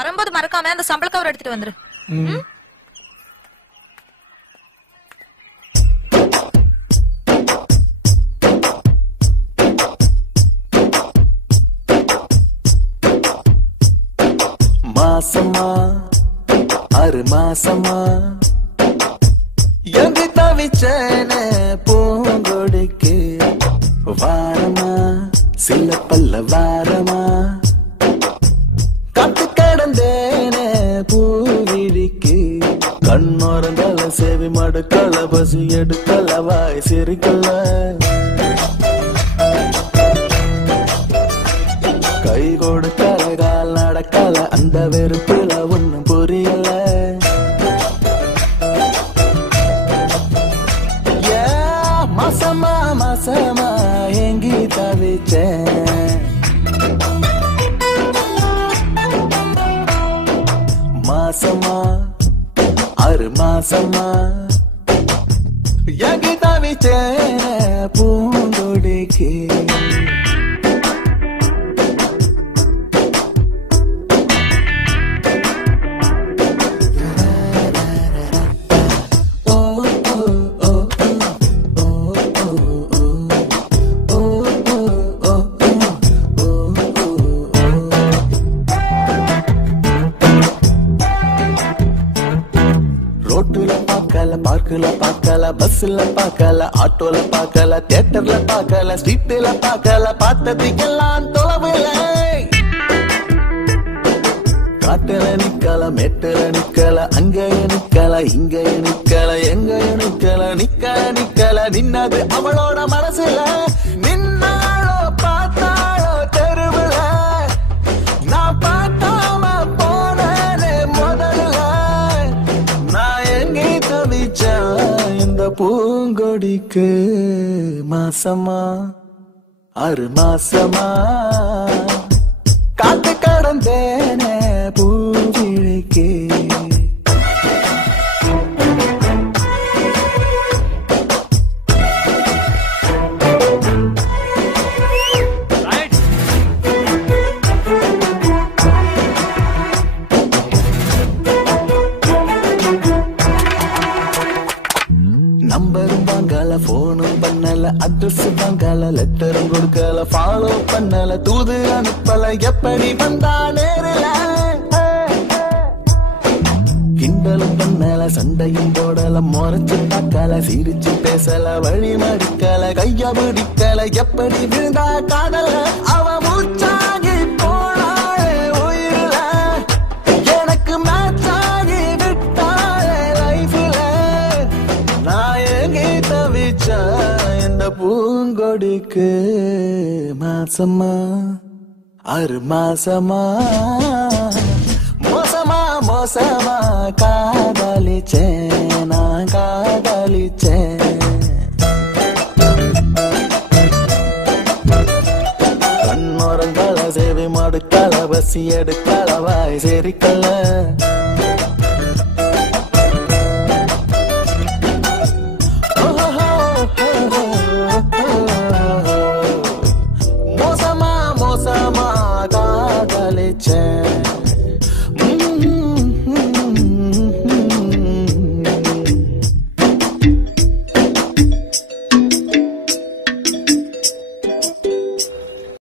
வரும்போது மறக்காம அந்த சம்பள கவர் எடுத்துட்டு வந்துரு. மாசமா 6 மாசமா எங்க தவிச்சேனே பூங்கொடிக்கு வாரமா சில பல்ல வாரமா காத்து கடந்தேனே பூவிழிக்கு கண்ணோரங்கள சேவி மடுக்கல பசி எடுக்கல வாய் சிரிக்கல கை கொடுக்கல கால் நடக்கல அந்த வெறுப்புல ஒண்ணும் புரியல மாசமா மாசமா எங்கி தவிச்சேன் மாசமா 6 மாசமா எங்கி தவிச்சேன் பூங்கொடிக்கு பார்க்கல பார்க்கல பஸ்ல பார்க்கல ஆட்டோல பார்க்கல தியேட்டர்ல பார்க்கல ஸ்ட்ரீட்ல பார்க்கல பார்த்ததுக்கெல்லாம் தொலைவில்லை காட்டுல நிக்கல மேட்டுல நிக்கல அங்கேய நிக்கல இங்கேய நிக்கல எங்கேய நிக்கல நிக்கல நின்னது அவளோட மனசுல நின்னாளோ பார்த்தாளோ தெருவுல நான் பார்த்தாம போனே முதல்ல நான் எங்கே தவிச்சேன் இந்த பூங்கொடிக்கு மாசமா 6 மாசமா காத்து கடந்தேனே பூவிழிக்கு நம்பரும் வாங்கல போனும் பண்ணல அட்ரஸ் வாங்கல லெட்டரும் கொடுக்கல ஃபாலோ பண்ணல தூது அனுப்பல எப்படி வந்தா நேரில கிண்டலும் பண்ணல சண்டையும் போடல முறைச்சு பார்க்கல சிரிச்சு பேசல வழி மறிக்கல கைய பிடிக்கல எப்படி விழுந்தா காதல அவ மூச்சாகி போனாலே உயிரில எனக்கு மேட்சாகி விட்டாலே லைஃப்ல நான் எங்கே தவிச்சேன் இந்த பூங்கொடிக்கு மாசமா 6 மாசமா மோசமா மோசமா காதலிச்சேன் நான் காதலிச்சேன் கண்ணோரங்கள சேவை மடுக்கல பசி எடுக்கல வாய் சேரிக்கல மோசமா மோசமா காதலிச்சேன்